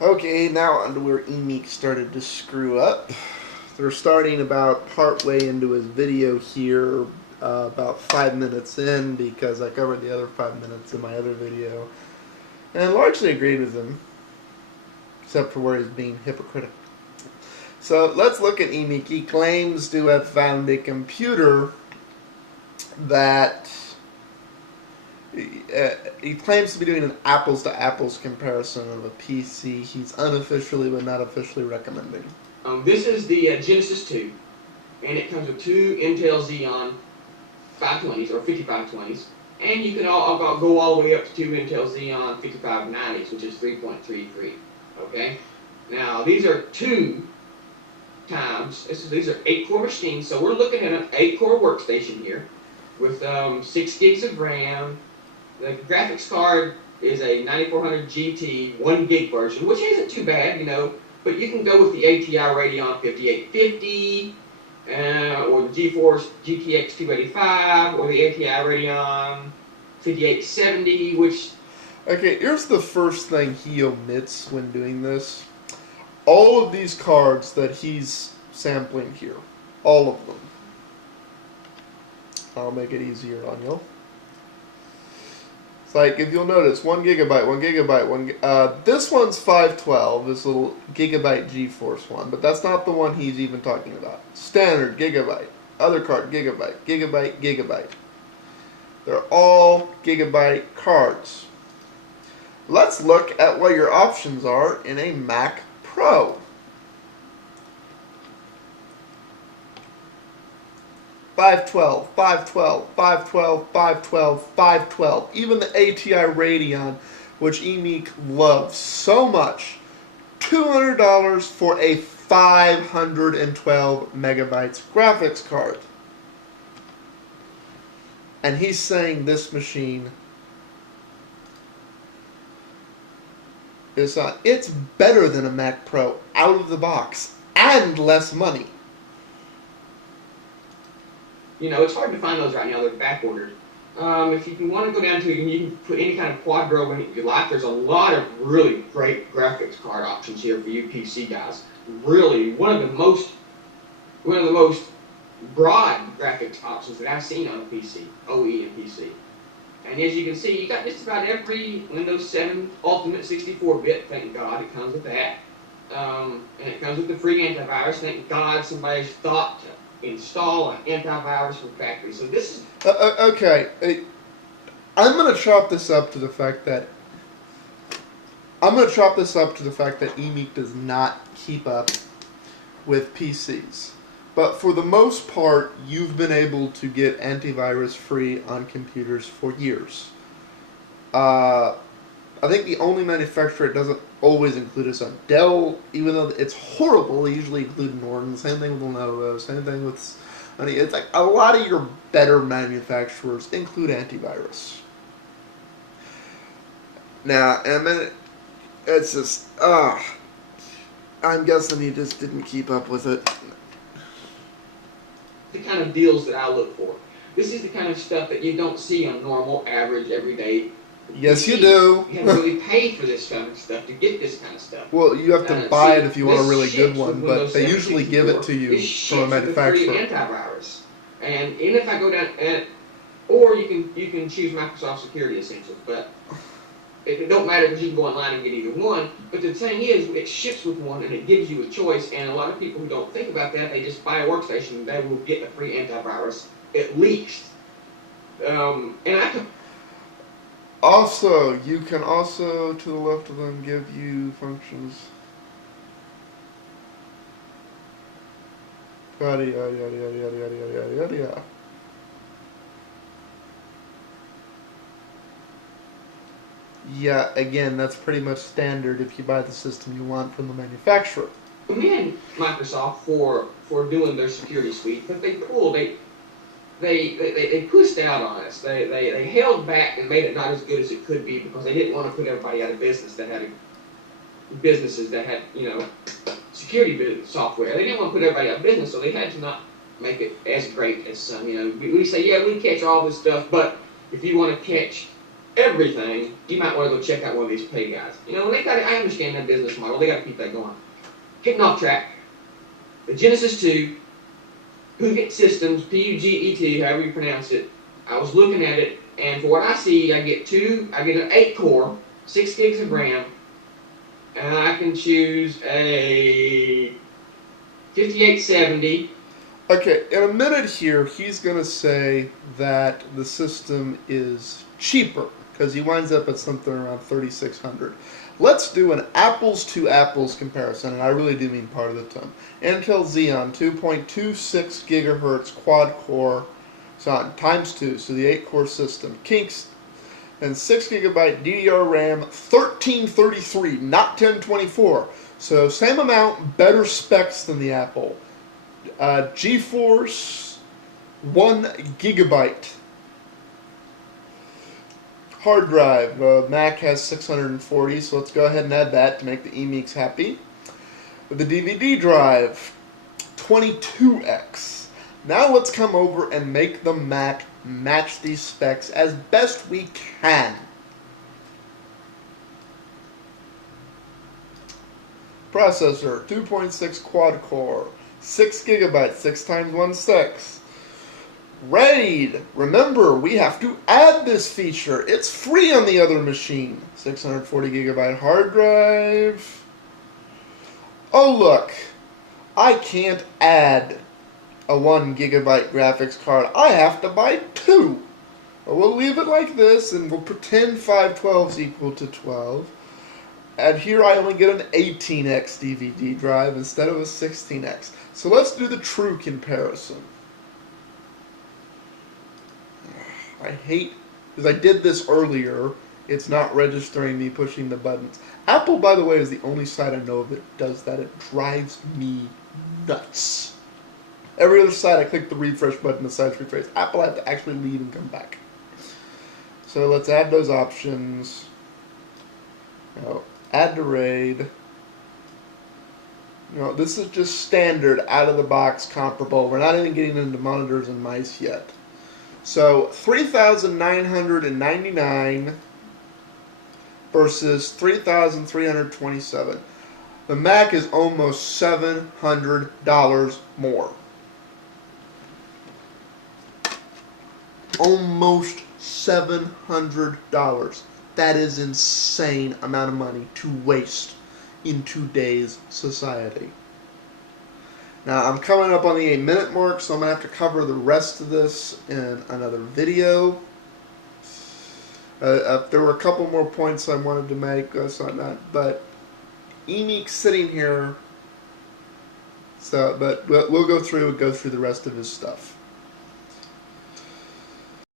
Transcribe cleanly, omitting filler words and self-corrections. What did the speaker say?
Okay, now onto where Emeek started to screw up. They're starting about partway into his video here, about 5 minutes in, because I covered the other 5 minutes in my other video, and I largely agreed with him, except for where he's being hypocritical. So let's look at Emeek. He claims to have found a computer that he claims to be doing an apples to apples comparison of a PC he's unofficially but not officially recommending. This is the Genesis 2, and it comes with two Intel Xeon 520s or 5520s, and you can go all the way up to two Intel Xeon 5590s, which is 3.33. Okay, now these are these are 8-core machines, so we're looking at an 8-core workstation here with 6 gigs of RAM. The graphics card is a 9400 GT 1 gig version, which isn't too bad, but you can go with the ATI Radeon 5850, or the GeForce GTX 285, or the ATI Radeon 5870, which... Okay, here's the first thing he omits when doing this. All of these cards that he's sampling here, all of them. I'll make it easier on you. It's like, if you'll notice, 1 gigabyte, 1 gigabyte, this one's 512, this little gigabyte GeForce one, but that's not the one he's even talking about. Standard, gigabyte. Other card, gigabyte, gigabyte, gigabyte. They're all gigabyte cards. Let's look at what your options are in a Mac Pro. 512, 512, 512, 512, 512. Even the ATI Radeon, which Emeek loves so much, $200 for a 512 megabytes graphics card. And he's saying this machine is it's better than a Mac Pro out of the box and less money. It's hard to find those right now. They're back ordered. If you want to go down to it and you can put any kind of Quadro in it you like, there's a lot of really great graphics card options here for you PC guys. Really, one of the most broad graphics options that I've seen on a PC, OE and PC. And as you can see, you got just about every Windows 7 Ultimate 64-bit. Thank God it comes with that. And it comes with the free antivirus. Thank God somebody's thought to install an antivirus from factory. So this is... okay. I'm going to chop this up to the fact that Emeek does not keep up with PCs. But for the most part, you've been able to get antivirus free on computers for years. I think the only manufacturer it doesn't always include is Dell, even though it's horrible. They usually include Norton. Same thing with Lenovo. Same thing with... it's like a lot of your better manufacturers include antivirus. Now, and then it's just... I'm guessing he just didn't keep up with it. The kind of deals that I look for. This is the kind of stuff that you don't see on normal, average, everyday. Yes, you do. You have to really pay for this kind of stuff to get this kind of stuff. Well, you have to buy it if you want a really good one, but they usually give it to you from a manufacturer. Free antivirus, and even if I go down or you can choose Microsoft Security Essentials, but it don't matter because you can go online and get either one. But the thing is, it ships with one and it gives you a choice. And a lot of people who don't think about that, they just buy a workstation. They will get a free antivirus at least. And I can. Also, you can also, to the left of them, give you functions. Yada yada yada yada yada yada yada yada yada. Yeah, again, that's pretty much standard if you buy the system you want from the manufacturer. Commend Microsoft for doing their security suite, but they pushed out on us. They held back and made it not as good as it could be because they didn't want to put everybody out of business that had businesses that had security software. They didn't want to put everybody out of business, so they had to not make it as great as some. We say, yeah, we catch all this stuff, but if you want to catch everything, you might want to go check out one of these pay guys. You know, when they got, I understand their business model, they got to keep that going. Getting off track. The Genesis 2, Puget Systems, P-U-G-E-T, however you pronounce it. I was looking at it, and for what I see, I get an 8-core, 6 gigs of RAM, and I can choose a 5870. Okay, in a minute here, he's going to say that the system is cheaper because he winds up at something around 3,600. Let's do an apples to apples comparison, and I really do mean part of the time. Intel Xeon 2.26 gigahertz quad core, so times 2, so the 8-core system. Kinks and 6 gigabyte DDR RAM, 1333, not 1024. So same amount, better specs than the Apple. GeForce 1 gigabyte. Hard drive, Mac has 640, so let's go ahead and add that to make the Emeeks happy. The DVD drive, 22x. Now let's come over and make the Mac match these specs as best we can. Processor, 2.6 quad core, 6 gigabytes, 6 times 1 6. RAID, remember, we have to add this feature. It's free on the other machine. 640 gigabyte hard drive. Oh look, I can't add a 1 gigabyte graphics card. I have to buy 2. But we'll leave it like this, and we'll pretend 512 is equal to 12. And here I only get an 18x DVD drive instead of a 16x. So let's do the true comparison. I hate, because I did this earlier, it's not registering me pushing the buttons. Apple, by the way, is the only site I know of that does that. It drives me nuts. Every other site, I click the refresh button, the site's refreshed. Apple, I have to actually leave and come back. So let's add those options. Now, add to RAID. No, this is just standard, out of the box, comparable. We're not even getting into monitors and mice yet. So 3,999 versus 3,327. The Mac is almost $700 more. Almost $700. That is insane amount of money to waste in today's society. Now, I'm coming up on the 8-minute mark, so I'm going to have to cover the rest of this in another video. There were a couple more points I wanted to make, but Emeek's sitting here, so, but we'll go through the rest of his stuff.